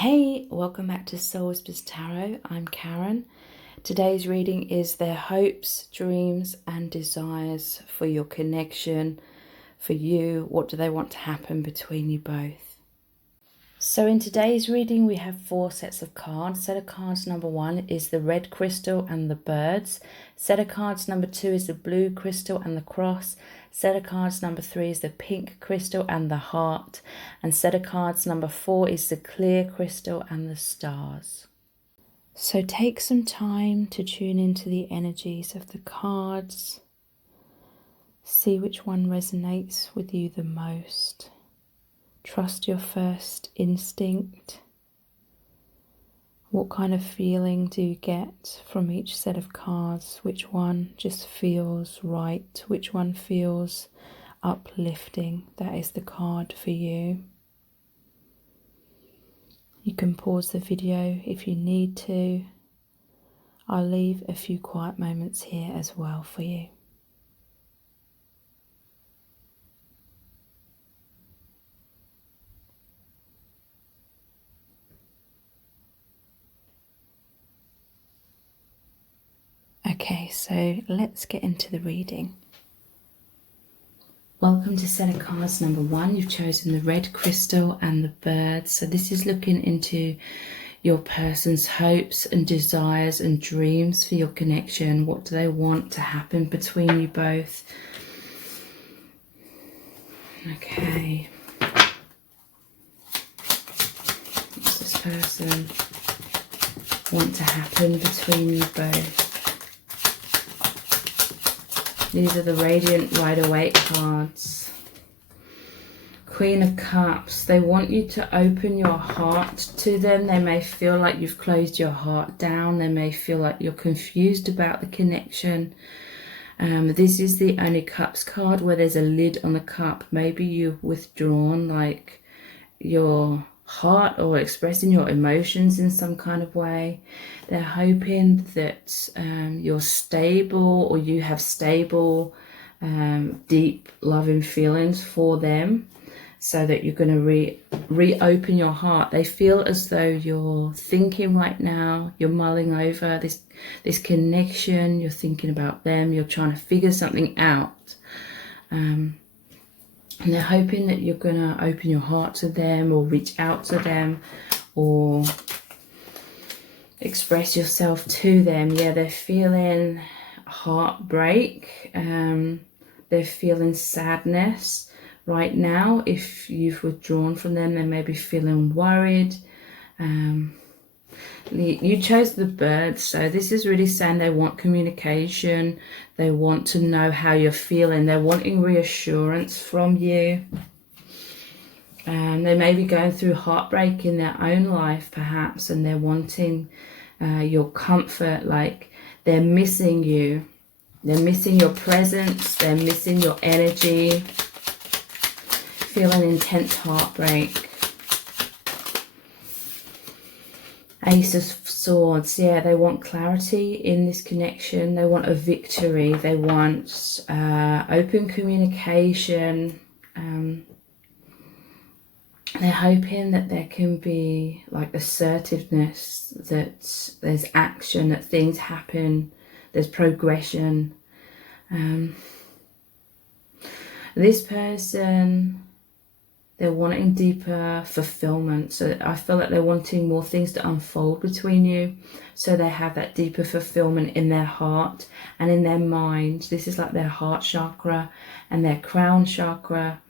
Hey, welcome back to Soulmate Tarot. I'm Karen. Today's reading is their hopes, dreams and desires for your connection, for you. What do they want to happen between you both? So in today's reading we have 4 sets of cards. Set of cards number 1 is the red crystal and the birds. Set of cards number 2 is the blue crystal and the cross. Set of cards number 3 is the pink crystal and the heart. And set of cards number 4 is the clear crystal and the stars. So take some time to tune into the energies of the cards. See which one resonates with you the most. Trust your first instinct. What kind of feeling do you get from each set of cards? Which one just feels right? Which one feels uplifting? That is the card for you. You can pause the video if you need to. I'll leave a few quiet moments here as well for you. Okay, so let's get into the reading. Welcome to set of cards number 1. You've chosen the red crystal and the birds. So this is looking into your person's hopes and desires and dreams for your connection. What do they want to happen between you both? Okay. What's this person want to happen between you both? These are the Radiant Rider-Waite cards. Queen of Cups. They want you to open your heart to them. They may feel like you've closed your heart down. They may feel like you're confused about the connection. This is the Only Cups card where there's a lid on the cup. Maybe you've withdrawn like your heart or expressing your emotions in some kind of way. They're hoping that you're stable, or you have stable deep loving feelings for them, so that you're going to reopen your heart. They feel as though you're thinking right now, you're mulling over this connection, you're thinking about them, you're trying to figure something out. And they're hoping that you're going to open your heart to them, or reach out to them, or express yourself to them. Yeah, they're feeling heartbreak. They're feeling sadness right now. If you've withdrawn from them, they may be feeling worried. You chose the birds, so this is really saying they want communication. They want to know how you're feeling. They're wanting reassurance from you. They may be going through heartbreak in their own life perhaps, and they're wanting your comfort. Like they're missing you. They're missing your presence. They're missing your energy. Feeling intense heartbreak. Ace of Swords. Yeah, they want clarity in this connection. They want a victory. They want open communication. They're hoping that there can be like assertiveness, that there's action, that things happen, there's progression. This person, they're wanting deeper fulfillment. So I feel like they're wanting more things to unfold between you. So they have that deeper fulfillment in their heart and in their mind. This is like their heart chakra, and their crown chakra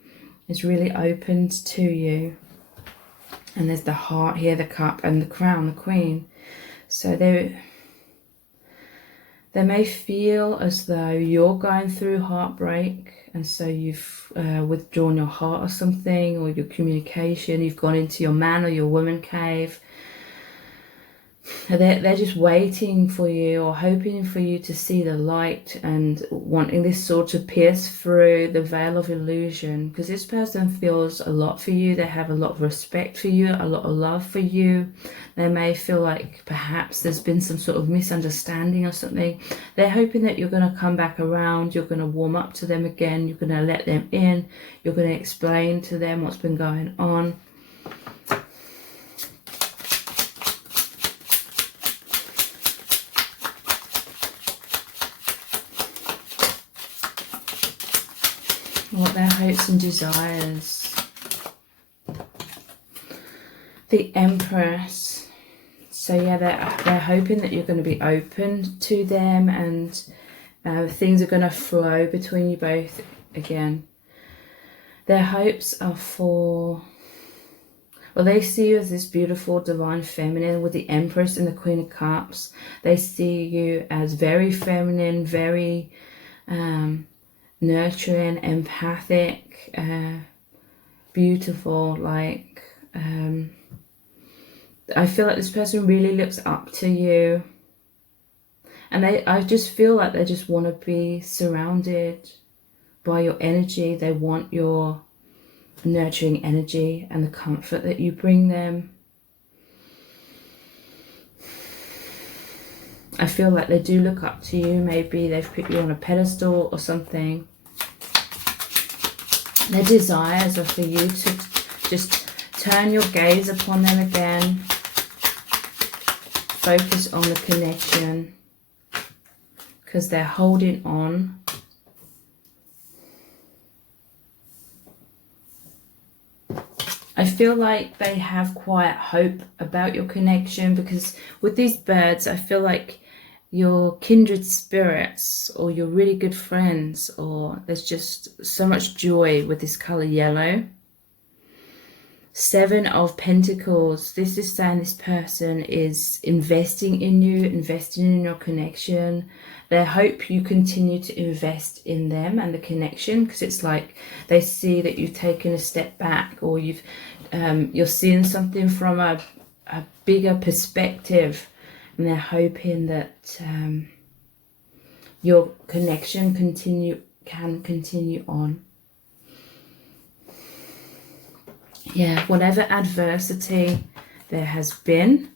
is really opened to you. And there's the heart here, the cup, and the crown, the queen. So they may feel as though you're going through heartbreak, and so you've withdrawn your heart or something, or your communication. You've gone into your man or your woman cave. They're just waiting for you, or hoping for you to see the light, and wanting this sword to pierce through the veil of illusion, because this person feels a lot for you. They have a lot of respect for you, a lot of love for you. They may feel like perhaps there's been some sort of misunderstanding or something. They're hoping that you're going to come back around, you're going to warm up to them again, you're going to let them in, you're going to explain to them what's been going on. What their hopes and desires. The Empress. So yeah, they're hoping that you're going to be open to them, and things are going to flow between you both again. Their hopes are for... Well, they see you as this beautiful divine feminine with the Empress and the Queen of Cups. They see you as very feminine, very nurturing, empathic, beautiful. Like, I feel like this person really looks up to you. And I just feel like they just want to be surrounded by your energy. They want your nurturing energy and the comfort that you bring them. I feel like they do look up to you. Maybe they've put you on a pedestal or something. Their desires are for you to just turn your gaze upon them again. Focus on the connection, because they're holding on. I feel like they have quiet hope about your connection, because with these birds, I feel like your kindred spirits or your really good friends, or there's just so much joy with this color yellow. 7 of Pentacles. This is saying this person is investing in you, investing in your connection. They hope you continue to invest in them and the connection, because it's like they see that you've taken a step back, or you're seeing something from a bigger perspective, and they're hoping that your connection can continue on. Yeah, whatever adversity there has been,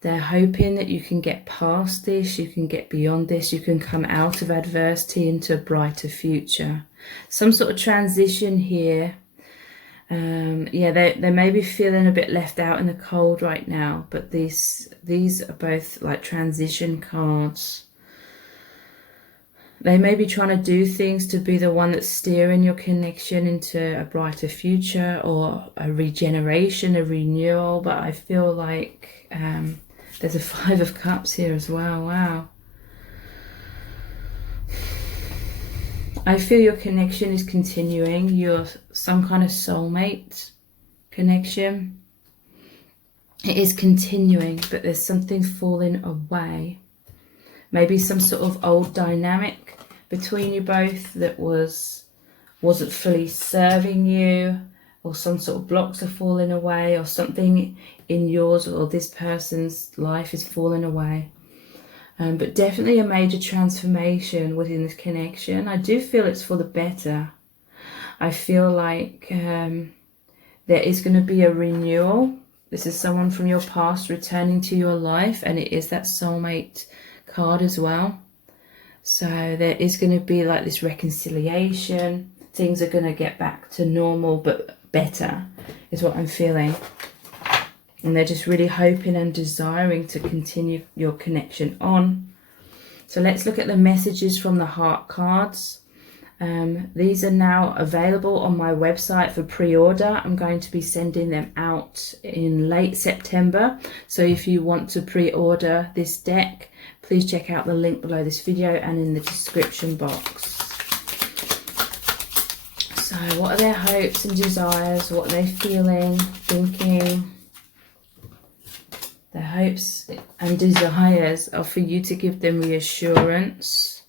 they're hoping that you can get past this, you can get beyond this, you can come out of adversity into a brighter future. Some sort of transition here. Yeah, they may be feeling a bit left out in the cold right now, but these are both like transition cards. They may be trying to do things to be the one that's steering your connection into a brighter future, or a regeneration, a renewal. But I feel like there's a 5 of Cups here as well. Wow. I feel your connection is continuing. You're some kind of soulmate connection. It is continuing, but there's something falling away. Maybe some sort of old dynamic between you both that wasn't fully serving you, or some sort of blocks are falling away, or something in yours or this person's life is falling away. But definitely a major transformation within this connection. I do feel it's for the better. I feel like there is going to be a renewal. This is someone from your past returning to your life, and it is that soulmate card as well. So there is going to be like this reconciliation. Things are going to get back to normal, but better is what I'm feeling. And they're just really hoping and desiring to continue your connection on. So let's look at the messages from the heart cards. These are now available on my website for pre-order. I'm going to be sending them out in late September. So if you want to pre-order this deck, please check out the link below this video and in the description box. So what are their hopes and desires? What are they feeling, thinking? Their hopes and desires are for you to give them reassurance.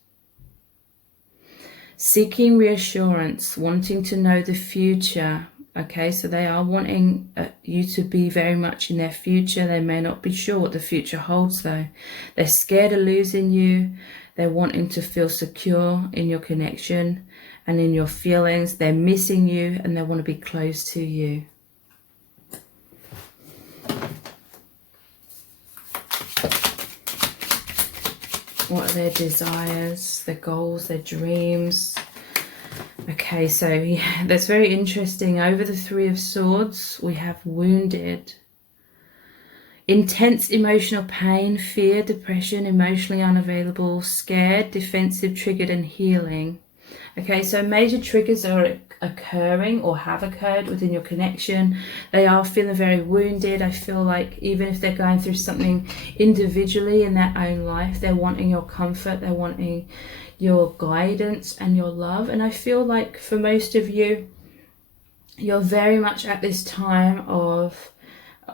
Seeking reassurance, wanting to know the future. Okay, so they are wanting you to be very much in their future. They may not be sure what the future holds though. They're scared of losing you. They're wanting to feel secure in your connection and in your feelings. They're missing you and they want to be close to you. What are their desires, their goals, their dreams? Okay, so yeah, that's very interesting. Over the 3 of Swords, we have wounded. Intense emotional pain, fear, depression, emotionally unavailable, scared, defensive, triggered, and healing. Okay, so major triggers are occurring or have occurred within your connection. They are feeling very wounded. I feel like even if they're going through something individually in their own life, they're wanting your comfort, they're wanting your guidance and your love. And I feel like for most of you, you're very much at this time of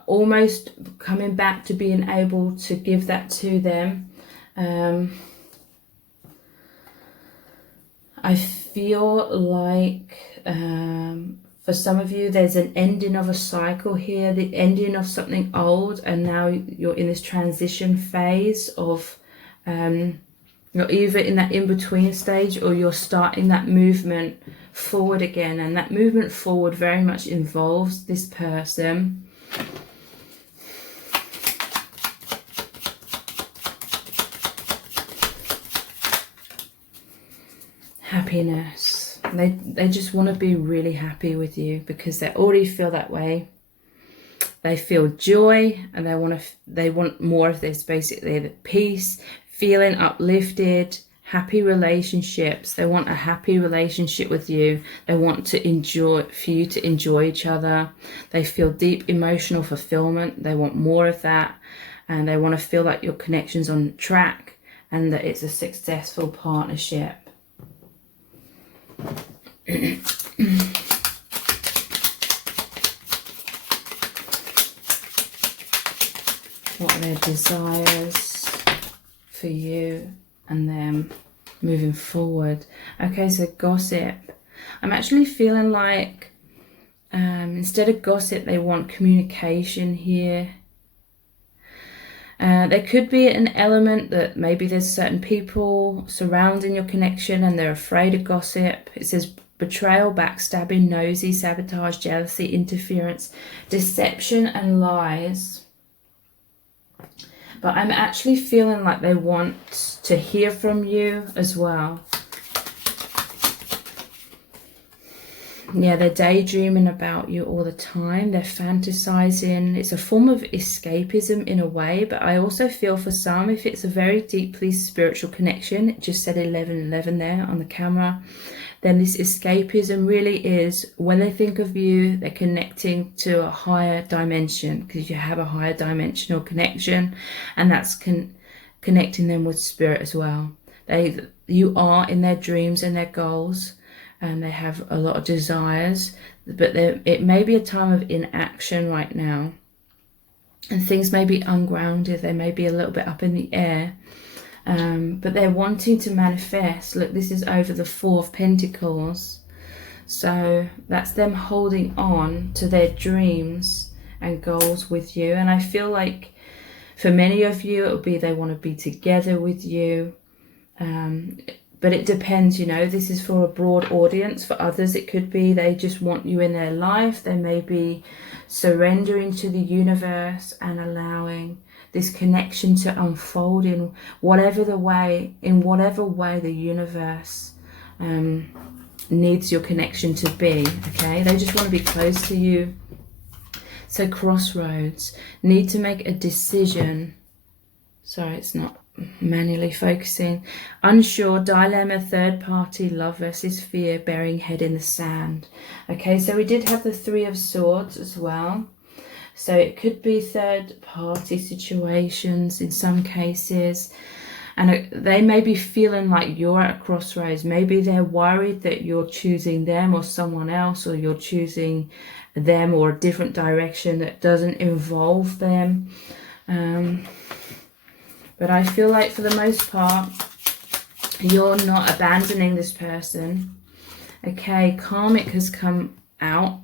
almost coming back to being able to give that to them. I feel like for some of you there's an ending of a cycle here, the ending of something old, and now you're in this transition phase of you're either in that in-between stage or you're starting that movement forward again, and that movement forward very much involves this person. Happiness. They just want to be really happy with you because they already feel that way. They feel joy, and they want more of this, basically. The peace, feeling uplifted, happy relationships. They want a happy relationship with you. They want to for you to enjoy each other. They feel deep emotional fulfillment. They want more of that, and they want to feel like your connection's on track and that it's a successful partnership. What are their desires for you and them moving forward? Okay, so gossip. I'm actually feeling like instead of gossip, they want communication here. There could be an element that maybe there's certain people surrounding your connection and they're afraid of gossip. It says betrayal, backstabbing, nosy, sabotage, jealousy, interference, deception and lies. But I'm actually feeling like they want to hear from you as well. Yeah, they're daydreaming about you all the time. They're fantasizing. It's a form of escapism in a way, but I also feel for some, if it's a very deeply spiritual connection, it just said 1111 there on the camera, then this escapism really is when they think of you, they're connecting to a higher dimension because you have a higher dimensional connection, and that's connecting them with spirit as well. You are in their dreams and their goals, and they have a lot of desires, but it may be a time of inaction right now, and things may be ungrounded. They may be a little bit up in the air, but they're wanting to manifest. Look, this is over the Four of Pentacles, so that's them holding on to their dreams and goals with you. And I feel like for many of you it will be they want to be together with you, but it depends, you know. This is for a broad audience. For others it could be they just want you in their life. They may be surrendering to the universe and allowing this connection to unfold in whatever way the universe needs your connection to be. Okay, they just want to be close to you. So crossroads, need to make a decision. Sorry, it's not manually focusing. Unsure, dilemma, third party, love versus fear, burying head in the sand. Okay, so we did have the Three of Swords as well. So it could be third party situations in some cases. And they may be feeling like you're at a crossroads. Maybe they're worried that you're choosing them or someone else, or you're choosing them or a different direction that doesn't involve them. But I feel like for the most part, you're not abandoning this person. Okay, karmic has come out.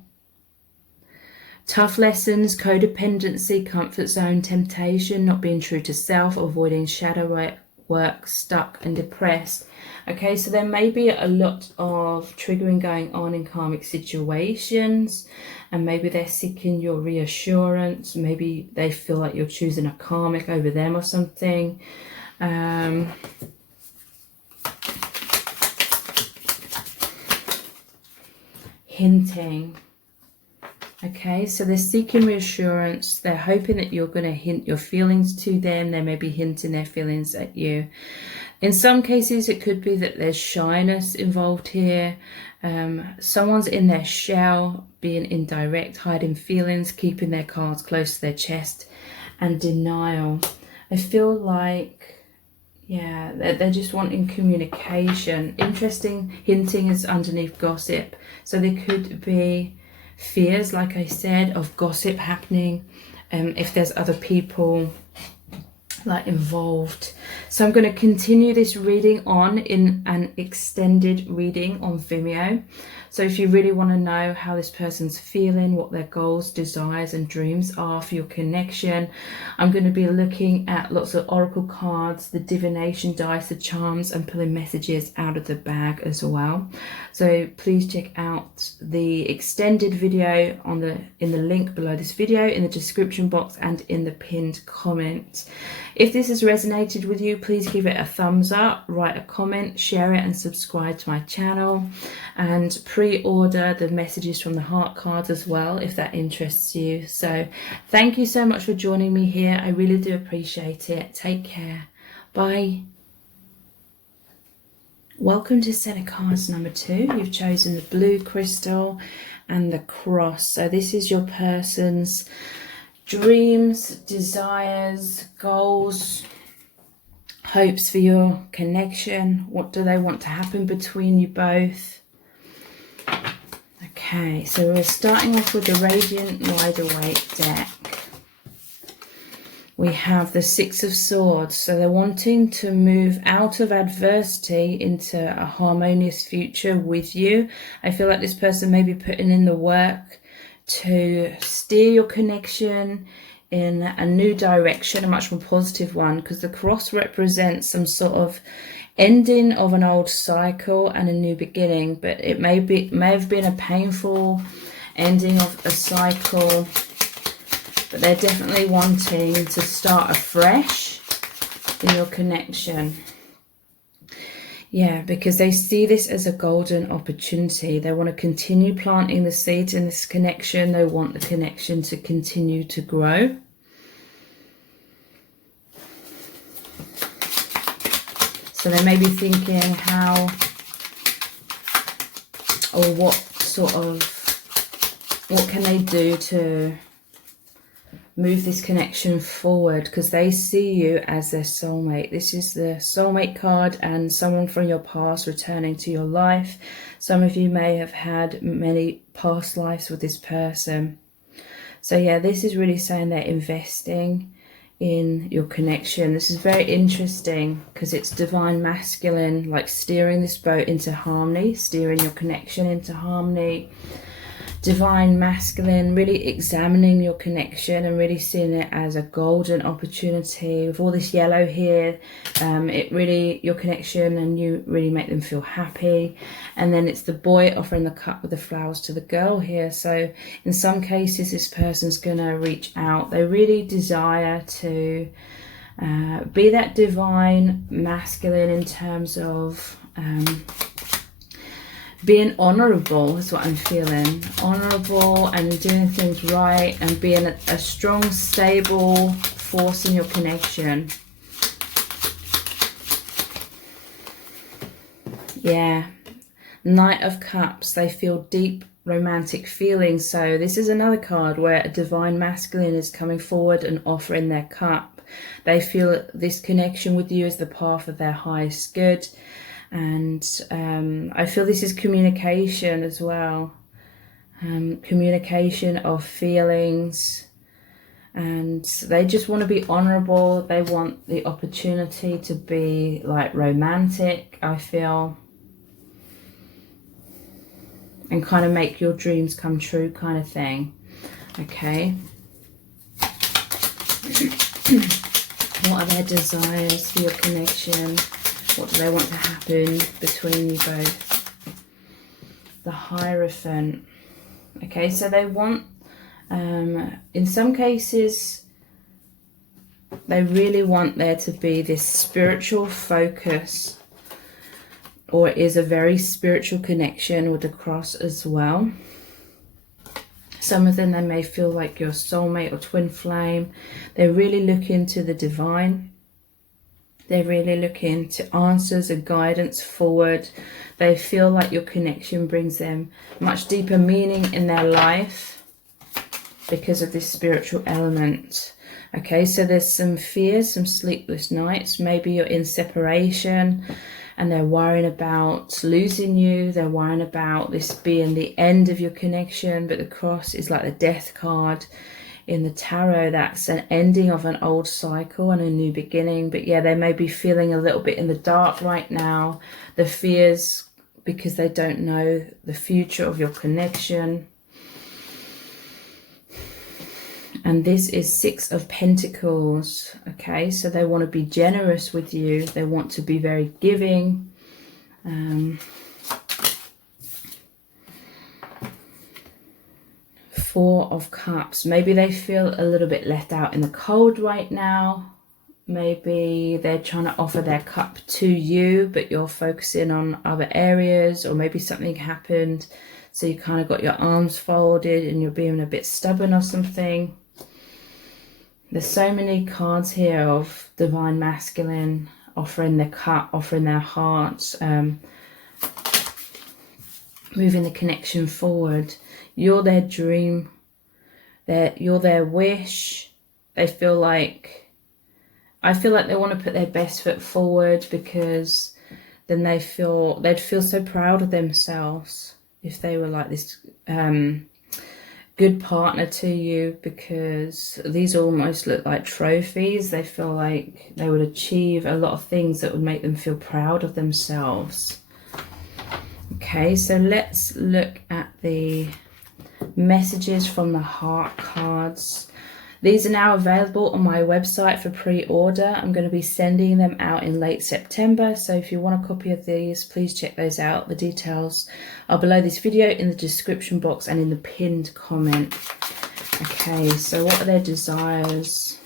Tough lessons, codependency, comfort zone, temptation, not being true to self, avoiding shadow work, stuck and depressed. Okay, so there may be a lot of triggering going on in karmic situations, and maybe they're seeking your reassurance. Maybe they feel like you're choosing a karmic over them or something. Hinting. Okay, so they're seeking reassurance. They're hoping that you're going to hint your feelings to them. They may be hinting their feelings at you. In some cases, it could be that there's shyness involved here. Someone's in their shell, being indirect, hiding feelings, keeping their cards close to their chest, and denial. I feel like, yeah, they're just wanting communication. Interesting, hinting is underneath gossip. So there could be fears, like I said, of gossip happening, if there's other people like involved. So I'm going to continue this reading on in an extended reading on Vimeo. So if you really want to know how this person's feeling, what their goals, desires and dreams are for your connection, I'm going to be looking at lots of oracle cards, the divination dice, the charms, and pulling messages out of the bag as well. So please check out the extended video in the link below this video, in the description box and in the pinned comment. If this has resonated with you, please give it a thumbs up, write a comment, share it and subscribe to my channel, and pre-order the messages from the heart cards as well if that interests you. So thank you so much for joining me here. I really do appreciate it. Take care. Bye. Welcome to set of cards number 2. You've chosen the blue crystal and the cross. So this is your person's dreams, desires, goals, hopes for your connection. What do they want to happen between you both? Okay, so we're starting off with the Radiant Rider Waite deck. We have the Six of Swords. So they're wanting to move out of adversity into a harmonious future with you. I feel like this person may be putting in the work to steer your connection in a new direction, a much more positive one, because the cross represents some sort of ending of an old cycle and a new beginning, but it may have been a painful ending of a cycle, but they're definitely wanting to start afresh in your connection. Yeah, because they see this as a golden opportunity. They want to continue planting the seeds in this connection. They want the connection to continue to grow. So they may be thinking how or what can they do to move this connection forward, because they see you as their soulmate. This is the soulmate card and someone from your past returning to your life. Some of you may have had many past lives with this person. So yeah, this is really saying they're investing in your connection. This is very interesting because it's divine masculine, like steering this boat into harmony, steering your connection into harmony. Divine masculine, really examining your connection and really seeing it as a golden opportunity. With all this yellow here, it really, your connection and you really make them feel happy. And then it's the boy offering the cup with the flowers to the girl here. So in some cases, this person's going to reach out. They really desire to be that divine masculine in terms of being honourable is what I'm feeling. Honourable and doing things right and being a strong, stable force in your connection. Yeah. Knight of Cups. They feel deep romantic feelings. So this is another card where a divine masculine is coming forward and offering their cup. They feel this connection with you is the path of their highest good. And I feel this is communication as well. Communication of feelings. And they just want to be honourable. They want the opportunity to be like romantic, I feel. And kind of make your dreams come true kind of thing. Okay. What are their desires for your connection? What do they want to happen between you both? The Hierophant. Okay, so they want, in some cases, they really want there to be this spiritual focus, or it is a very spiritual connection with the cross as well. Some of them, they may feel like your soulmate or twin flame. They're really looking to the divine. They're really looking to answers and guidance forward. They feel like your connection brings them much deeper meaning in their life because of this spiritual element. Okay, so there's some fears, some sleepless nights. Maybe you're in separation and they're worrying about losing you. They're worrying about this being the end of your connection, but the cross is like the death card in the tarot. That's an ending of an old cycle and a new beginning. But yeah, they may be feeling a little bit in the dark right now. The fears because they don't know the future of your connection. And this is Six of Pentacles. Okay, so they want to be generous with you. They want to be very giving. Four of Cups. Maybe they feel a little bit left out in the cold right now. Maybe they're trying to offer their cup to you, but you're focusing on other areas, or maybe something happened, so you kind of got your arms folded and you're being a bit stubborn or something. There's so many cards here of divine masculine offering their cup, offering their hearts, moving the connection forward. You're their dream. You're their wish. I feel like they want to put their best foot forward, because then they'd feel so proud of themselves if they were like this good partner to you, because these almost look like trophies. They feel like they would achieve a lot of things that would make them feel proud of themselves. Okay, so let's look at the messages from the heart cards. These are now available on my website for pre-order. I'm going to be sending them out in late September, so if you want a copy of these, please check those out. The details are below this video in the description box and in the pinned comment. Okay, so what are their desires?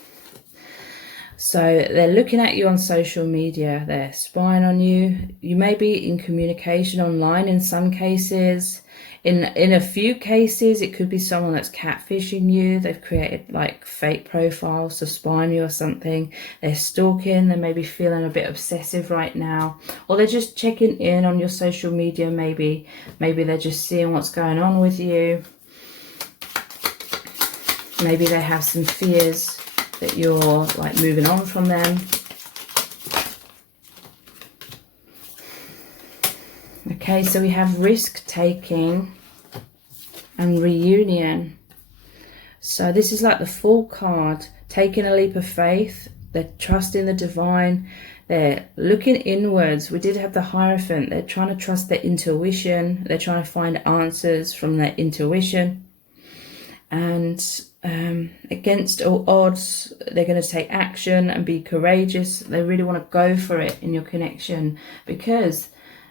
So they're looking at you on social media. They're spying on you. You may be in communication online in some cases. In a few cases, it could be someone that's catfishing you. They've created like fake profiles to spy on you or something. They're stalking. They may be feeling a bit obsessive right now. Or they're just checking in on your social media maybe. Maybe they're just seeing what's going on with you. Maybe they have some fears that you're like moving on from them. Okay, so we have risk-taking and reunion. So this is like the Fool card, taking a leap of faith. They're trusting the divine. They're looking inwards. We did have the Hierophant. They're trying to trust their intuition. They're trying to find answers from their intuition. And against all odds, they're going to take action and be courageous. They really want to go for it in your connection, because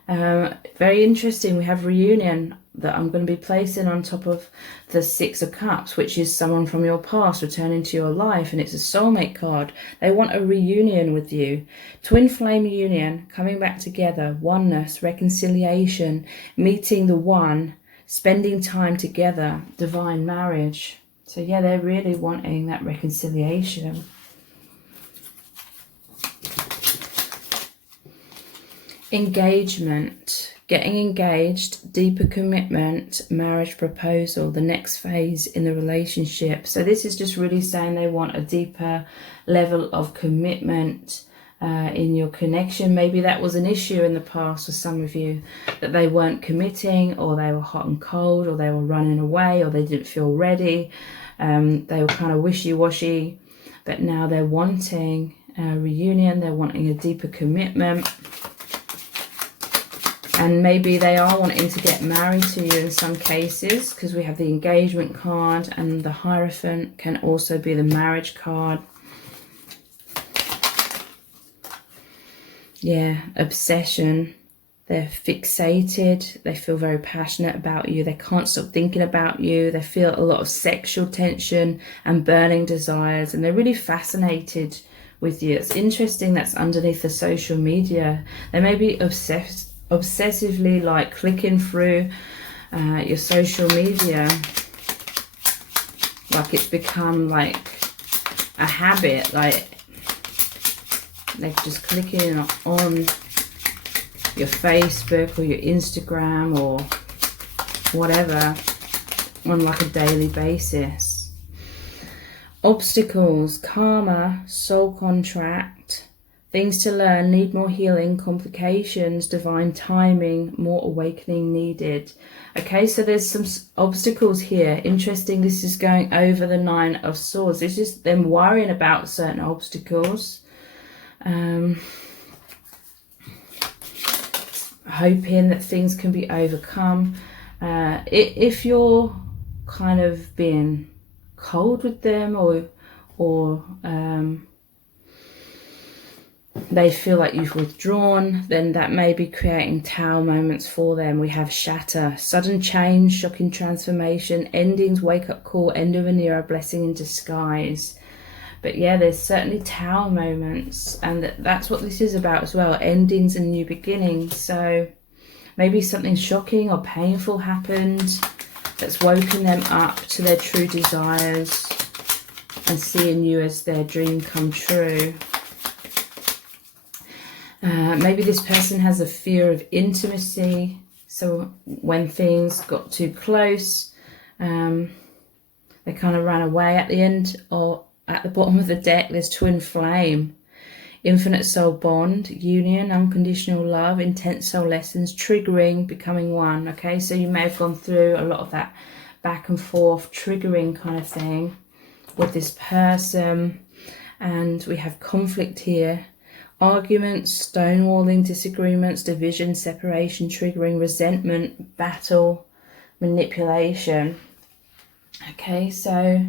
very interesting, we have reunion that I'm going to be placing on top of the Six of Cups, which is someone from your past returning to your life, and it's a soulmate card. They want a reunion with you. Twin flame union, coming back together, oneness, reconciliation, meeting the one, spending time together, divine marriage. So yeah, they're really wanting that reconciliation. Engagement, getting engaged, deeper commitment, marriage proposal, the next phase in the relationship. So this is just really saying they want a deeper level of commitment in your connection. Maybe that was an issue in the past for some of you, that they weren't committing, or they were hot and cold, or they were running away, or they didn't feel ready. They were kind of wishy-washy, but now they're wanting a reunion. They're wanting a deeper commitment. And maybe they are wanting to get married to you in some cases, because we have the engagement card, and the Hierophant can also be the marriage card. Yeah, obsession. They're fixated. They feel very passionate about you. They can't stop thinking about you. They feel a lot of sexual tension and burning desires, and they're really fascinated with you. It's interesting that's underneath the social media. They may be obsessively like clicking through your social media. like it's become like a habit, like they're just clicking on your Facebook or your Instagram or whatever on like a daily basis. Obstacles, karma, soul contract, things to learn, need more healing, complications, divine timing, more awakening needed. Okay, so there's some obstacles here. Interesting, this is going over the Nine of Swords. This is them worrying about certain obstacles. Hoping that things can be overcome. If you're kind of being cold with them, or they feel like you've withdrawn, then that may be creating Tower moments for them. We have shatter, sudden change, shocking transformation, endings, wake up call, end of an era, blessing in disguise. But yeah, there's certainly Tower moments, and that's what this is about as well, endings and new beginnings. So maybe something shocking or painful happened that's woken them up to their true desires and seeing you as their dream come true. Maybe this person has a fear of intimacy, so when things got too close, they kind of ran away. At the end, or at the bottom of the deck, there's twin flame, infinite soul bond, union, unconditional love, intense soul lessons, triggering, becoming one. Okay, so you may have gone through a lot of that back and forth triggering kind of thing with this person. And we have conflict here, arguments, stonewalling, disagreements, division, separation, triggering, resentment, battle, manipulation. Okay, so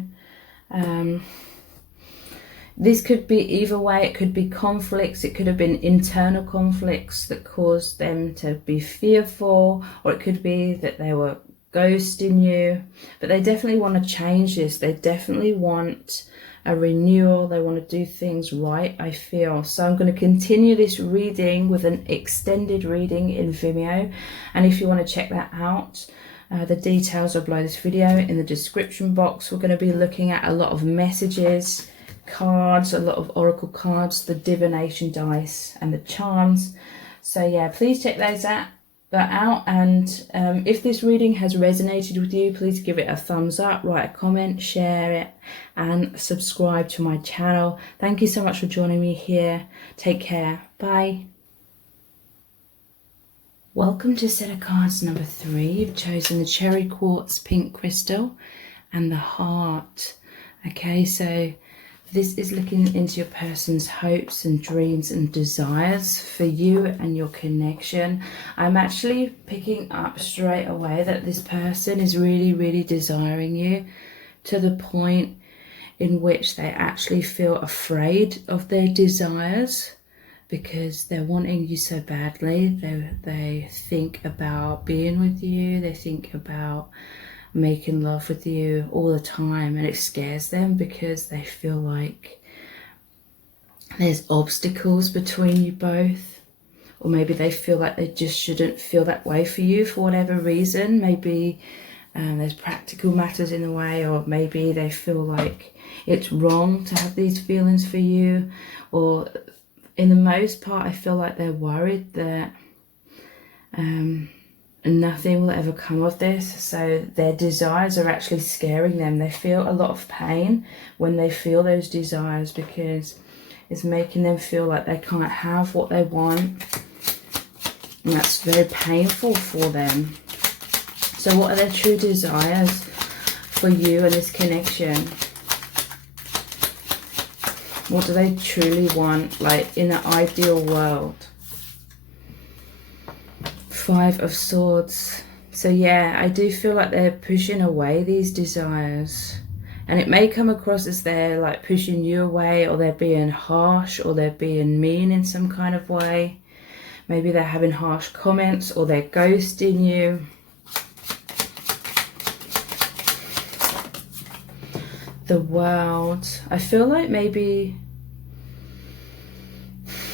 this could be either way. It could be conflicts, it could have been internal conflicts that caused them to be fearful, or it could be that they were ghosting you. But they definitely want to change this. They definitely want a renewal. They want to do things right, I feel. So I'm going to continue this reading with an extended reading in Vimeo, and if you want to check that out, the details are below this video in the description box. We're going to be looking at a lot of messages, cards, a lot of oracle cards, the divination dice and the charms. So yeah, please check those out. And if this reading has resonated with you, please give it a thumbs up, write a comment, share it, and subscribe to my channel. Thank you so much for joining me here. Take care. Bye. Welcome to set of cards number 3. You've chosen the cherry quartz pink crystal and the heart. Okay, so this is looking into your person's hopes and dreams and desires for you and your connection. I'm actually picking up straight away that this person is really, really desiring you to the point in which they actually feel afraid of their desires because they're wanting you so badly. They think about being with you. They think about making love with you all the time, and it scares them because they feel like there's obstacles between you both, or maybe they feel like they just shouldn't feel that way for you for whatever reason. Maybe there's practical matters in the way, or maybe they feel like it's wrong to have these feelings for you, or in the most part I feel like they're worried that nothing will ever come of this. So their desires are actually scaring them. They feel a lot of pain when they feel those desires because it's making them feel like they can't have what they want, and that's very painful for them. So what are their true desires for you and this connection? What do they truly want, like in an ideal world? 5 of Swords. So yeah, I do feel like they're pushing away these desires, and it may come across as they're like pushing you away, or they're being harsh, or they're being mean in some kind of way. Maybe they're having harsh comments, or they're ghosting you. The World. I feel like maybe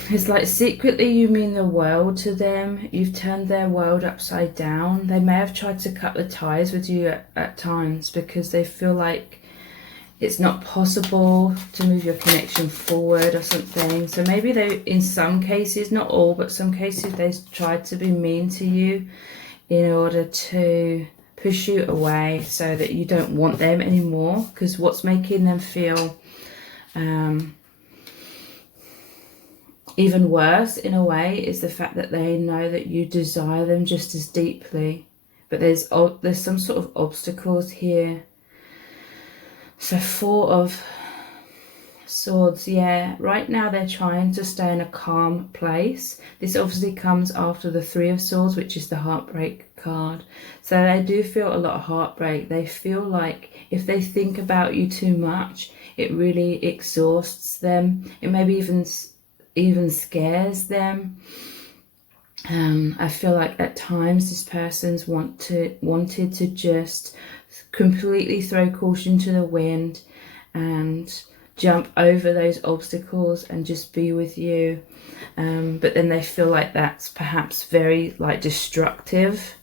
it's like secretly you mean the world to them. You've turned their world upside down. They may have tried to cut the ties with you at times because they feel like it's not possible to move your connection forward or something. So maybe they, in some cases, not all, but some cases, they tried to be mean to you in order to push you away so that you don't want them anymore. Because what's making them feel even worse in a way is the fact that they know that you desire them just as deeply. But there's some sort of obstacles here. So 4 of Swords, yeah. Right now they're trying to stay in a calm place. This obviously comes after the 3 of Swords, which is the heartbreak card. So they do feel a lot of heartbreak. They feel like if they think about you too much, it really exhausts them. It maybe even scares them. I feel like at times this person's wanted to just completely throw caution to the wind and jump over those obstacles and just be with you. But then they feel like that's perhaps very like destructive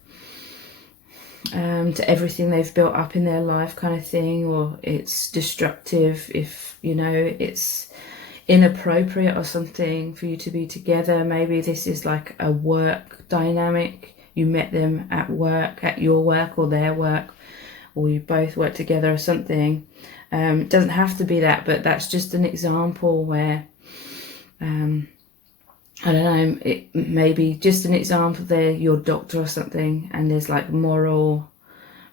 to everything they've built up in their life, kind of thing, or it's destructive if, you know, it's inappropriate or something for you to be together. Maybe this is like a work dynamic. You met them at work, at your work or their work, or you both work together or something. It doesn't have to be that, but that's just an example where I don't know, it maybe just an example. They're your doctor or something, and there's like moral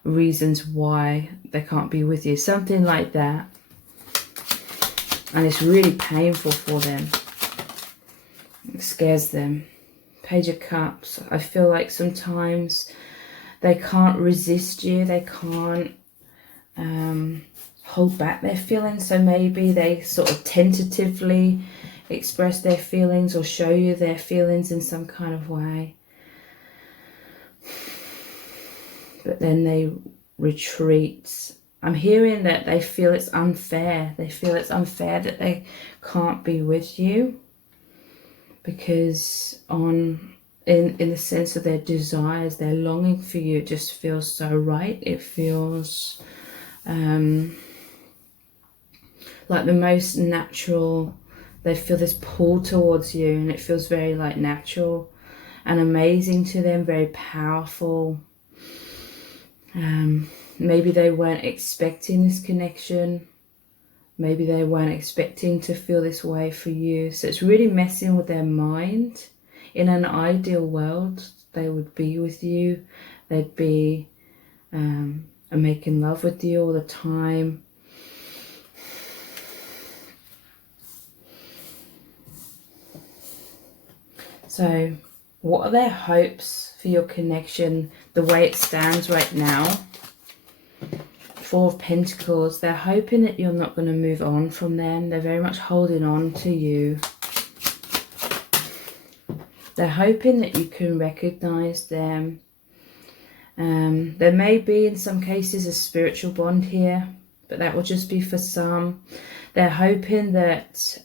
reasons why they can't be with you, something like that. And it's really painful for them. It scares them. Page of Cups. I feel like sometimes they can't resist you. They can't hold back their feelings. So maybe they sort of tentatively express their feelings or show you their feelings in some kind of way. But then they retreat. I'm hearing that they feel it's unfair. They feel it's unfair that they can't be with you, because in the sense of their desires, their longing for you, it just feels so right. It feels like the most natural. They feel this pull towards you, and it feels very like natural and amazing to them, very powerful. Maybe they weren't expecting this connection. Maybe they weren't expecting to feel this way for you. So it's really messing with their mind. In an ideal world, they would be with you. They'd be making love with you all the time. So what are their hopes for your connection, the way it stands right now? 4 of Pentacles. They're hoping that you're not going to move on from them. They're very much holding on to you. They're hoping that you can recognize them. There may be, in some cases, a spiritual bond here, but that will just be for some. They're hoping that...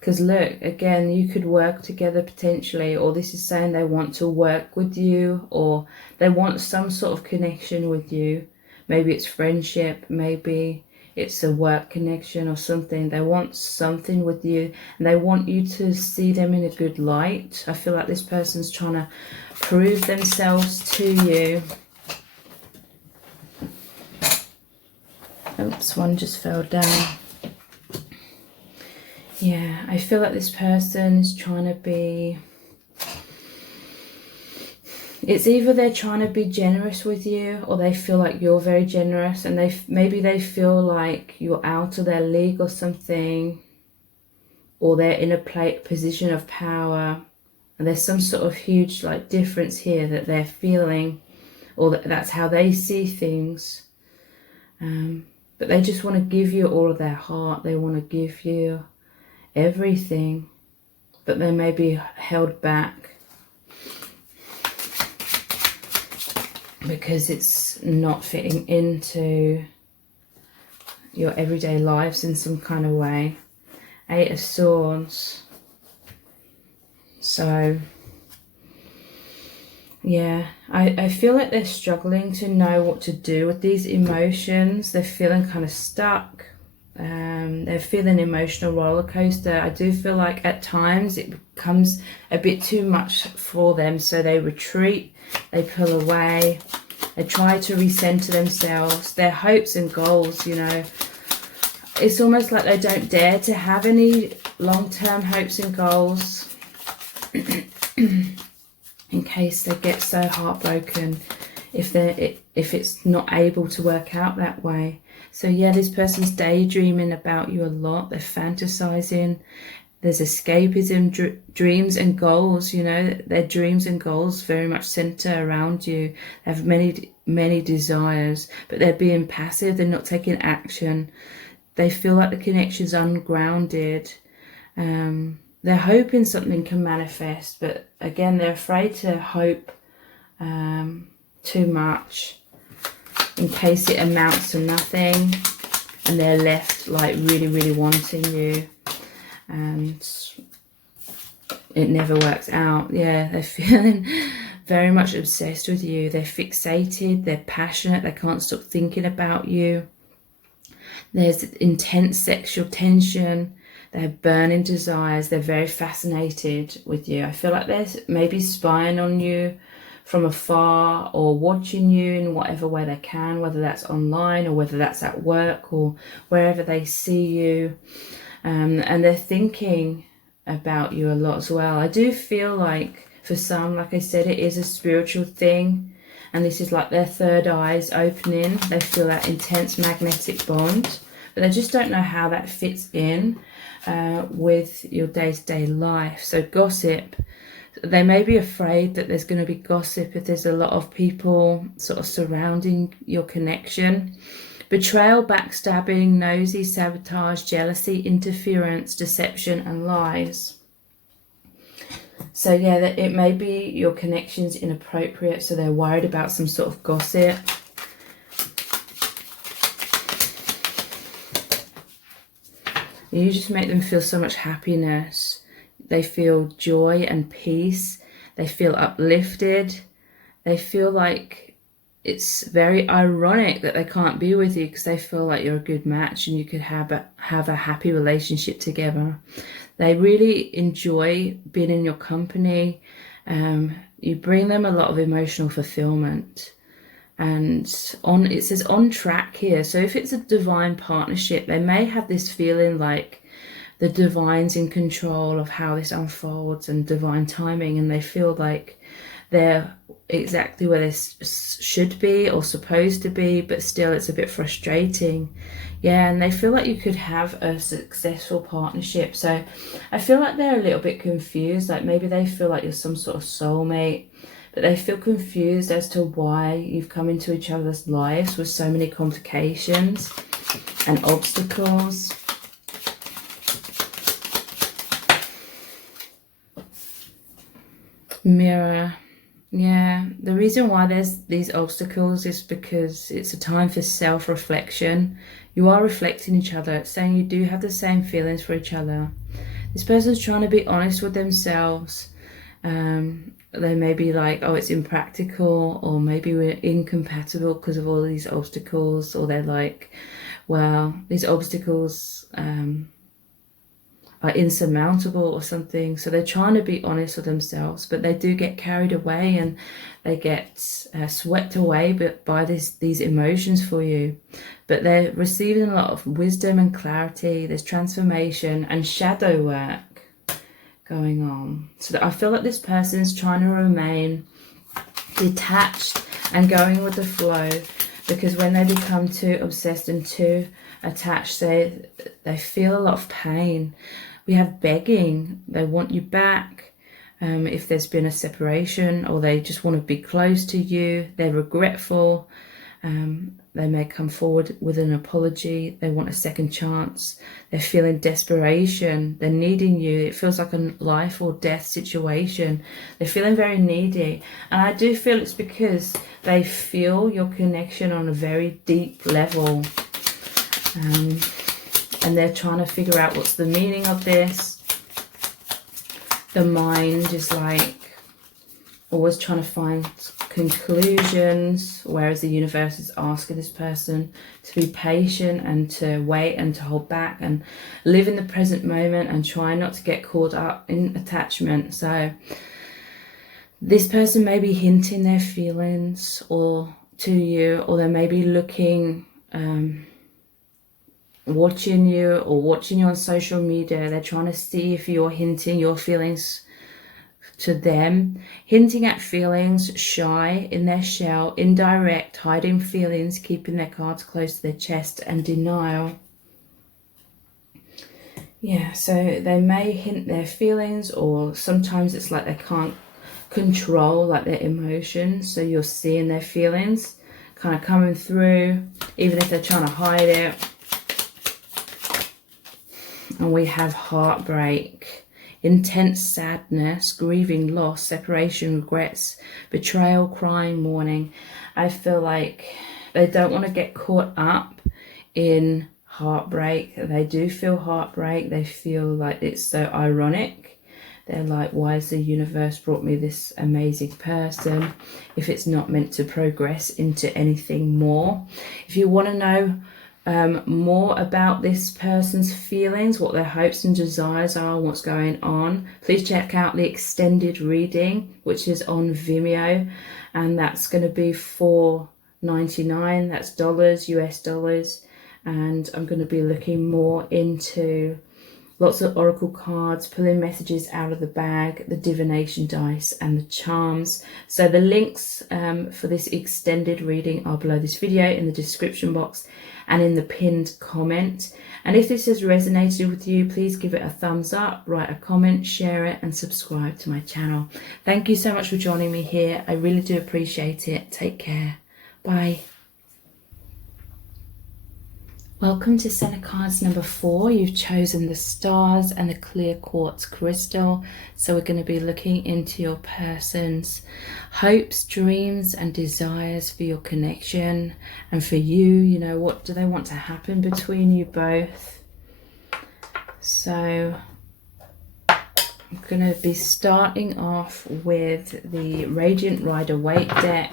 because look, again, you could work together potentially, or this is saying they want to work with you, or they want some sort of connection with you. Maybe it's friendship, maybe it's a work connection or something. They want something with you, and they want you to see them in a good light. I feel like this person's trying to prove themselves to you. Oops, one just fell down. Yeah, I feel like this person is trying to be... It's either they're trying to be generous with you, or they feel like you're very generous, and maybe they feel like you're out of their league or something, or they're in a position of power, and there's some sort of huge like difference here that they're feeling, or that's how they see things. But they just want to give you all of their heart. They want to give you everything, but they may be held back because it's not fitting into your everyday lives in some kind of way. 8 of Swords. So Yeah, I feel like they're struggling to know what to do with these emotions. They're feeling kind of stuck. They're feeling emotional roller coaster. I do feel like at times it becomes a bit too much for them, so they retreat, they pull away, they try to recenter themselves, their hopes and goals, you know. It's almost like they don't dare to have any long-term hopes and goals in case they get so heartbroken if it's not able to work out that way. So yeah, this person's daydreaming about you a lot. They're fantasizing. There's escapism, dreams and goals, you know. Their dreams and goals very much center around you. They have many desires, but they're being passive. They're not taking action. They feel like the connection's ungrounded. They're hoping something can manifest, but again, they're afraid to hope too much in case it amounts to nothing and they're left like really wanting you and it never works out. Yeah, they're feeling very much obsessed with you. They're fixated, they're passionate, they can't stop thinking about you. There's intense sexual tension. They have burning desires. They're very fascinated with you. I feel like they're maybe spying on you from afar or watching you in whatever way they can, whether that's online or whether that's at work or wherever they see you. And they're thinking about you a lot as well. I do feel like for some, like I said, it is a spiritual thing. And this is like their third eyes opening. They feel that intense magnetic bond, but they just don't know how that fits in with your day-to-day life. So gossip, they may be afraid that there's going to be gossip if there's a lot of people sort of surrounding your connection. Betrayal, backstabbing, nosy, sabotage, jealousy, interference, deception and lies. So yeah, that it may be your connection's inappropriate, so they're worried about some sort of gossip. You just make them feel so much happiness. They feel joy and peace. They feel uplifted. They feel like it's very ironic that they can't be with you because they feel like you're a good match and you could have a happy relationship together. They really enjoy being in your company. You bring them a lot of emotional fulfillment. And it says on track here. So if it's a divine partnership, they may have this feeling like the divine's in control of how this unfolds and divine timing, and they feel like they're exactly where they should be or supposed to be, but still it's a bit frustrating. Yeah, and they feel like you could have a successful partnership. So I feel like they're a little bit confused, like maybe they feel like you're some sort of soulmate, but they feel confused as to why you've come into each other's lives with so many complications and obstacles. Mirror. Yeah, the reason why there's these obstacles is because it's a time for self-reflection. You are reflecting each other. It's saying you do have the same feelings for each other. This person's trying to be honest with themselves. They may be like, oh, it's impractical, or maybe we're incompatible because of all these obstacles, or they're like, well, these obstacles are insurmountable or something. So they're trying to be honest with themselves, but they do get carried away and they get swept away by these emotions for you. But they're receiving a lot of wisdom and clarity. There's transformation and shadow work going on. So I feel like this person's trying to remain detached and going with the flow, because when they become too obsessed and too attached, they feel a lot of pain. We have begging. They want you back. If there's been a separation, or they just want to be close to you, they're regretful. They may come forward with an apology. They want a second chance. They're feeling desperation. They're needing you. It feels like a life or death situation. They're feeling very needy. And I do feel it's because they feel your connection on a very deep level. And they're trying to figure out what's the meaning of this. The mind is like, always trying to find conclusions, whereas the universe is asking this person to be patient and to wait and to hold back and live in the present moment and try not to get caught up in attachment. So this person may be hinting their feelings or to you, or they may be looking, watching you on social media. They're trying to see if you're hinting your feelings to them, hinting at feelings, shy, in their shell, indirect, hiding feelings, keeping their cards close to their chest, and denial. Yeah, so they may hint their feelings, or sometimes it's like they can't control like their emotions, so you're seeing their feelings kind of coming through, even if they're trying to hide it. And we have heartbreak, intense sadness, grieving, loss, separation, regrets, betrayal, crying, mourning. I feel like they don't want to get caught up in heartbreak. They do feel heartbreak. They feel like it's so ironic. They're like, why has the universe brought me this amazing person if it's not meant to progress into anything more? If you want to know more about this person's feelings, what their hopes and desires are, what's going on, please check out the extended reading, which is on Vimeo, and that's going to be $4.99. That's dollars, US dollars. And I'm going to be looking more into lots of oracle cards, pulling messages out of the bag, the divination dice, and the charms. So the links for this extended reading are below this video in the description box and in the pinned comment. And if this has resonated with you, please give it a thumbs up, write a comment, share it, and subscribe to my channel. Thank you so much for joining me here. I really do appreciate it. Take care. Bye. Welcome to Center Cards number 4. You've chosen the stars and the clear quartz crystal. So we're going to be looking into your person's hopes, dreams, and desires for your connection. And for you, you know, what do they want to happen between you both? So I'm going to be starting off with the Radiant Rider-Waite deck,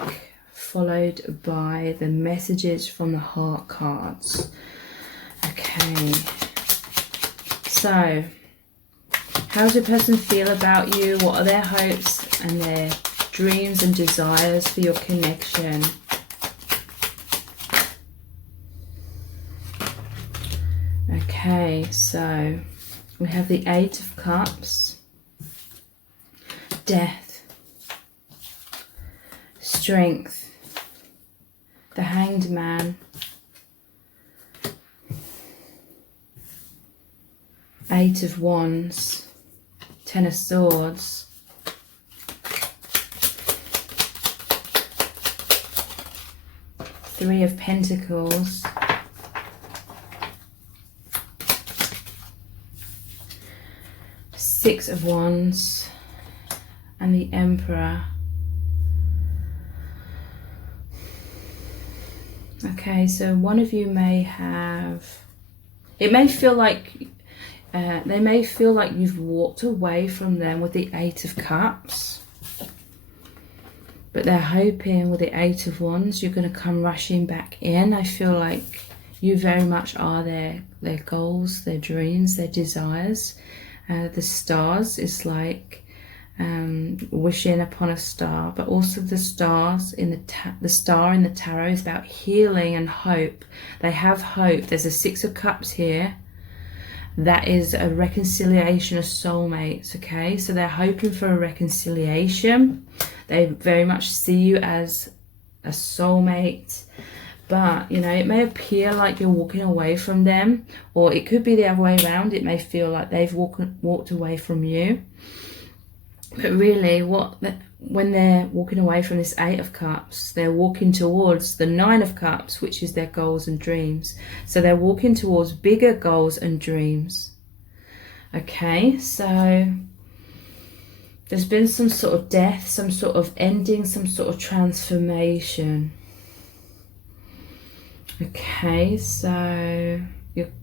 followed by the messages from the heart cards. Okay, so how does your person feel about you? What are their hopes and their dreams and desires for your connection? Okay, so we have the Eight of Cups, Death, Strength, the Hanged Man, Eight of Wands, Ten of Swords, Three of Pentacles, Six of Wands, and the Emperor. Okay, so one of you may have, it may feel like they may feel like you've walked away from them with the Eight of Cups, but they're hoping with the Eight of Wands you're going to come rushing back in. I feel like you very much are their goals, their dreams, their desires. The stars is like wishing upon a star, but also the stars in the star in the tarot is about healing and hope. They have hope. There's a Six of Cups here. That is a reconciliation of soulmates, okay? So they're hoping for a reconciliation. They very much see you as a soulmate, but, you know, it may appear like you're walking away from them, or it could be the other way around. It may feel like they've walked away from you. But really, when they're walking away from this Eight of Cups, they're walking towards the Nine of Cups, which is their goals and dreams. So they're walking towards bigger goals and dreams. Okay, so there's been some sort of death, some sort of ending, some sort of transformation. Okay, so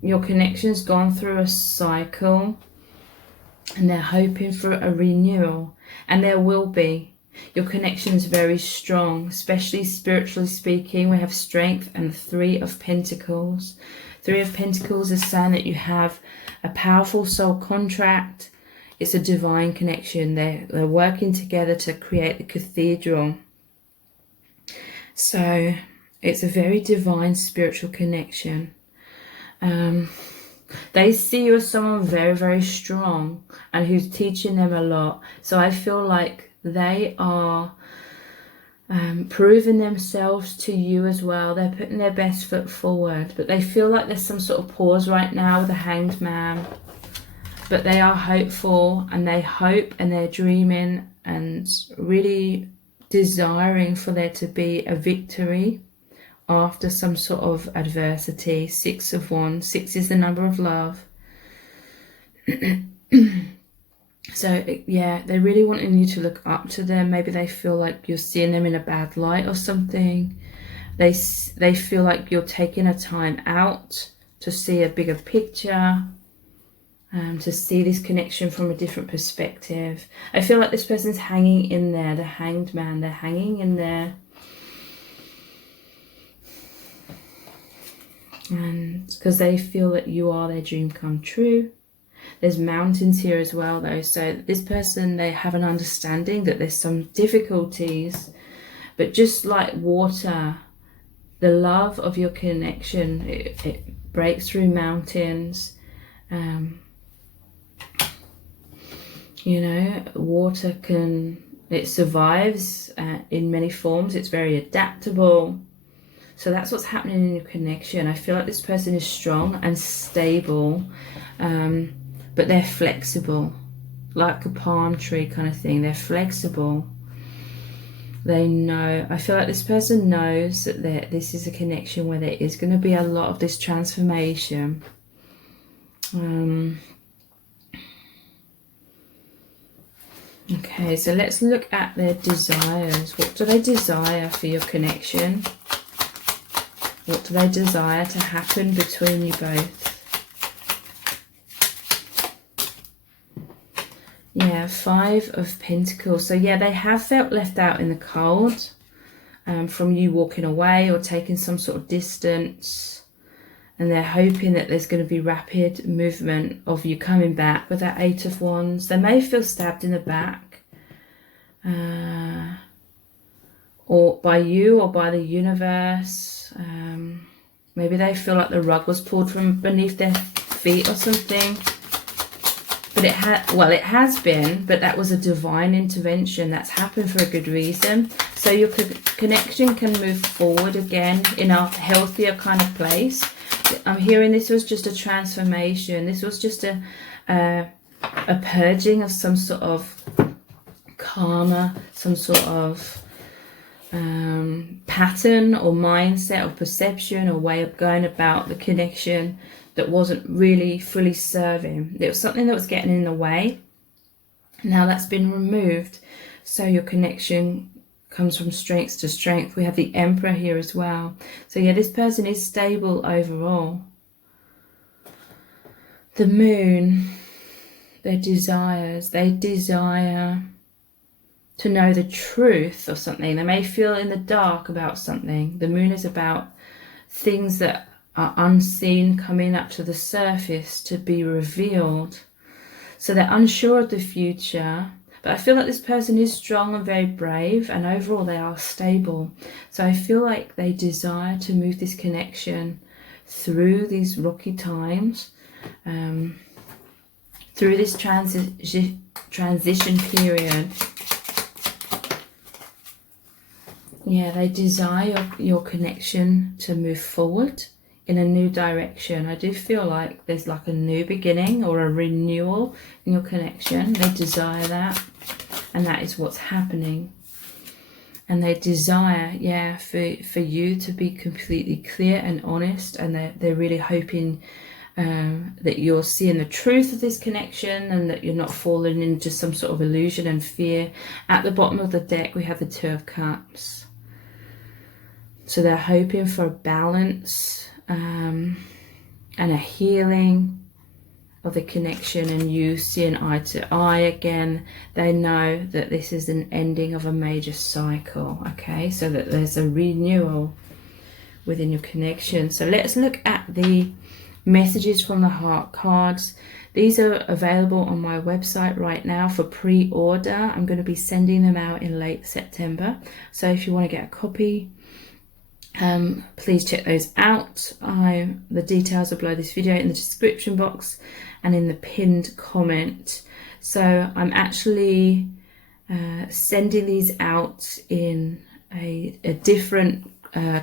your connection's gone through a cycle, and they're hoping for a renewal, and there will be. Your connection is very strong, especially spiritually speaking. We have strength and the Three of Pentacles. Three of Pentacles is saying that you have a powerful soul contract. It's a divine connection. They're working together to create the cathedral. So it's a very divine spiritual connection. They see you as someone very, very strong and who's teaching them a lot. So I feel like they are proving themselves to you as well. They're putting their best foot forward, but they feel like there's some sort of pause right now with the Hanged Man. But they are hopeful, and they hope, and they're dreaming and really desiring for there to be a victory after some sort of adversity. Six of Wands. 6 is the number of love. So yeah, they're really wanting you to look up to them. Maybe they feel like you're seeing them in a bad light or something. They feel like you're taking a time out to see a bigger picture, to see this connection from a different perspective. I feel like this person's hanging in there, the Hanged Man. They're hanging in there. And because they feel that you are their dream come true. There's mountains here as well, though. So this person, they have an understanding that there's some difficulties, but just like water, the love of your connection, it breaks through mountains. You know, water it survives in many forms. It's very adaptable. So that's what's happening in your connection. I feel like this person is strong and stable, but they're flexible, like a palm tree kind of thing. They're flexible. They know. I feel like this person knows that this is a connection where there is going to be a lot of this transformation. Okay, so let's look at their desires. What do they desire for your connection? What do they desire to happen between you both? Yeah, 5 of Pentacles. So yeah, they have felt left out in the cold from you walking away or taking some sort of distance. And they're hoping that there's going to be rapid movement of you coming back with that 8 of Wands. They may feel stabbed in the back. Or by you or by the universe. Maybe they feel like the rug was pulled from beneath their feet or something. But it has been, but that was a divine intervention that's happened for a good reason. So your connection can move forward again in a healthier kind of place. I'm hearing this was just a transformation. This was just a purging of some sort of karma, some sort of pattern or mindset or perception or way of going about the connection that wasn't really fully serving. There was something that was getting in the way. Now that's been removed, so your connection comes from strength to strength. We have the Emperor here as well. So yeah, this person is stable overall. The Moon, their desires, they desire to know the truth of something. They may feel in the dark about something. The Moon is about things that are unseen coming up to the surface to be revealed. So they're unsure of the future, but I feel like this person is strong and very brave, and overall they are stable. So I feel like they desire to move this connection through these rocky times, through this transition period. Yeah, they desire your connection to move forward in a new direction. I do feel like there's like a new beginning or a renewal in your connection. They desire that, and that is what's happening. And they desire, yeah, for you to be completely clear and honest, and they're really hoping that you're seeing the truth of this connection and that you're not falling into some sort of illusion and fear. At the bottom of the deck, we have the 2 of Cups. So they're hoping for a balance and a healing of the connection and you seeing eye to eye again. They know that this is an ending of a major cycle, okay? So that there's a renewal within your connection. So let's look at the messages from the heart cards. These are available on my website right now for pre-order. I'm going to be sending them out in late September. So if you want to get a copy, please check those out. The details are below this video in the description box and in the pinned comment. So I'm actually sending these out in a different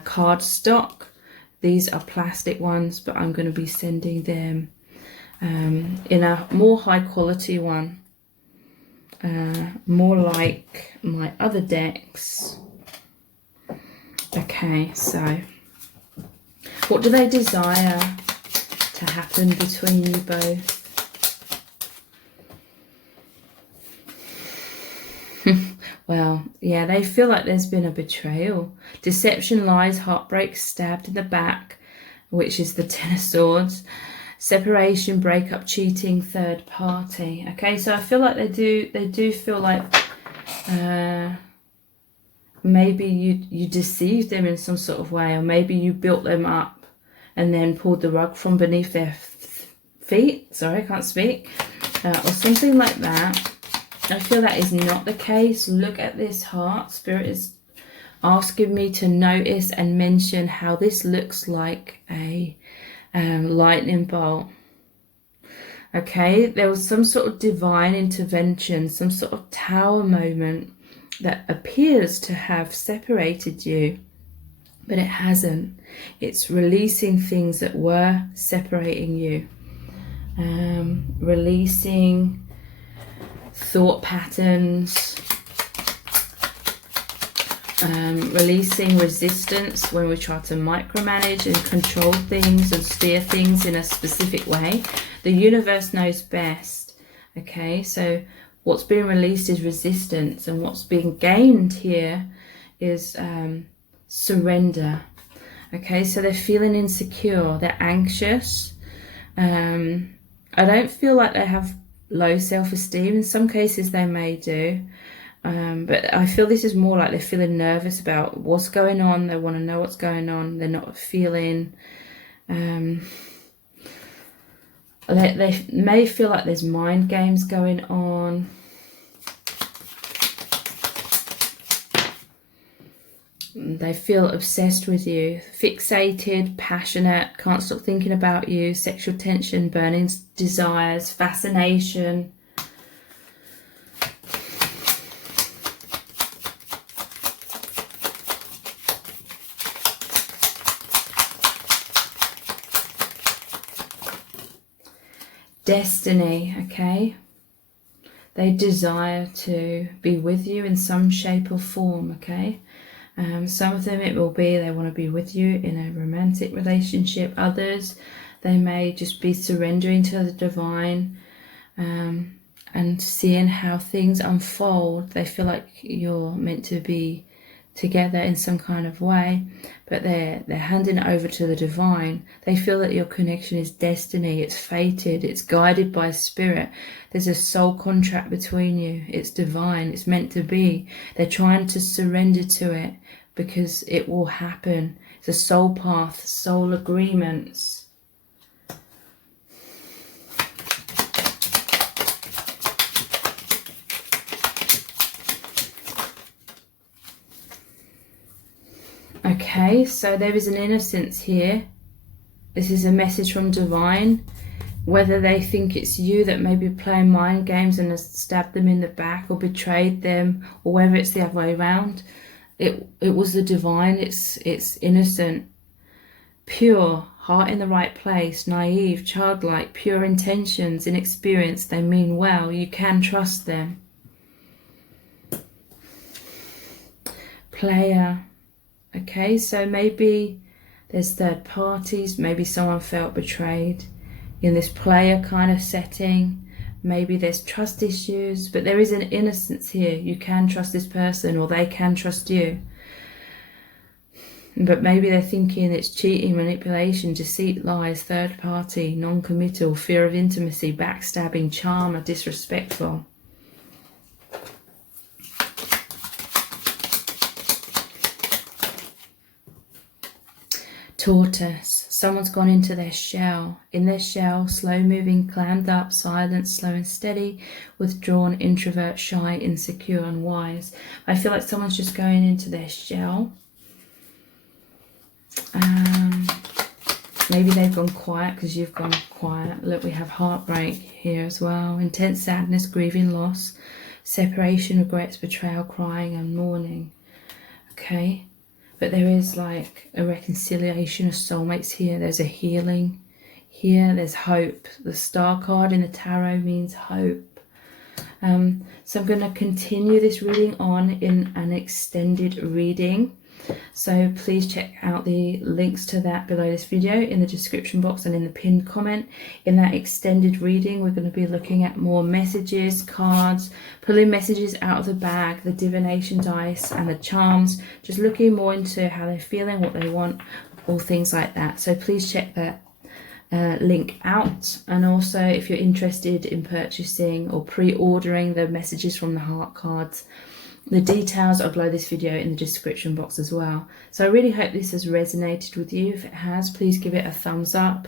card stock. These are plastic ones, but I'm going to be sending them in a more high quality one, more like my other decks. Okay, so what do they desire to happen between you both? Well, yeah, they feel like there's been a betrayal. Deception, lies, heartbreak, stabbed in the back, which is the Ten of Swords. Separation, breakup, cheating, third party. Okay, so I feel like they do feel like maybe you deceived them in some sort of way, or maybe you built them up and then pulled the rug from beneath their feet. Sorry, I can't speak. Or something like that. I feel that is not the case. Look at this heart. Spirit is asking me to notice and mention how this looks like a lightning bolt. Okay, there was some sort of divine intervention, some sort of tower moment that appears to have separated you, but it hasn't. It's releasing things that were separating you, releasing thought patterns, releasing resistance when we try to micromanage and control things and steer things in a specific way. The universe knows best. Okay, so what's being released is resistance, and what's being gained here is surrender. Okay, so they're feeling insecure, they're anxious. I don't feel like they have low self-esteem. In some cases they may do, but I feel this is more like they're feeling nervous about what's going on. They want to know what's going on. They're not feeling they may feel like there's mind games going on. They feel obsessed with you, fixated, passionate, can't stop thinking about you, sexual tension, burning desires, fascination. Destiny, okay? They desire to be with you in some shape or form, okay? Some of them it will be they want to be with you in a romantic relationship. Others, they may just be surrendering to the divine and seeing how things unfold. They feel like you're meant to be together in some kind of way, but they're handing it over to the divine. They feel that your connection is destiny, it's fated, it's guided by spirit. There's a soul contract between you. It's divine, it's meant to be. They're trying to surrender to it because it will happen. It's a soul path, soul agreements. Okay, so there is an innocence here. This is a message from divine. Whether they think it's you that may be playing mind games and has stabbed them in the back or betrayed them, or whether it's the other way around, it was the divine. It's innocent, pure, heart in the right place, naive, childlike, pure intentions, inexperienced. They mean well. You can trust them. Player. Okay, so maybe there's third parties, maybe someone felt betrayed in this player kind of setting. Maybe there's trust issues, but there is an innocence here. You can trust this person, or they can trust you. But maybe they're thinking it's cheating, manipulation, deceit, lies, third party, non-committal, fear of intimacy, backstabbing, charm, or disrespectful. Tortoise. Someone's gone into their shell. In their shell, slow moving, clammed up, silent, slow and steady, withdrawn, introvert, shy, insecure, unwise. I feel like someone's just going into their shell. Maybe they've gone quiet because you've gone quiet. Look, we have heartbreak here as well. Intense sadness, grieving loss, separation, regrets, betrayal, crying and mourning. Okay. But there is like a reconciliation of soulmates here. There's a healing here. There's hope. The star card in the tarot means hope. So I'm going to continue this reading on in an extended reading. So please check out the links to that below this video in the description box and in the pinned comment. In that extended reading, we're going to be looking at more messages, cards, pulling messages out of the bag, the divination dice and the charms, just looking more into how they're feeling, what they want, all things like that. So please check that link out. And also if you're interested in purchasing or pre-ordering the messages from the heart cards, the details are below this video in the description box as well. So I really hope this has resonated with you. If it has, please give it a thumbs up,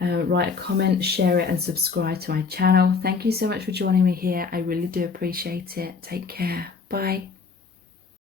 write a comment, share it and subscribe to my channel. Thank you so much for joining me here. I really do appreciate it. Take care. Bye.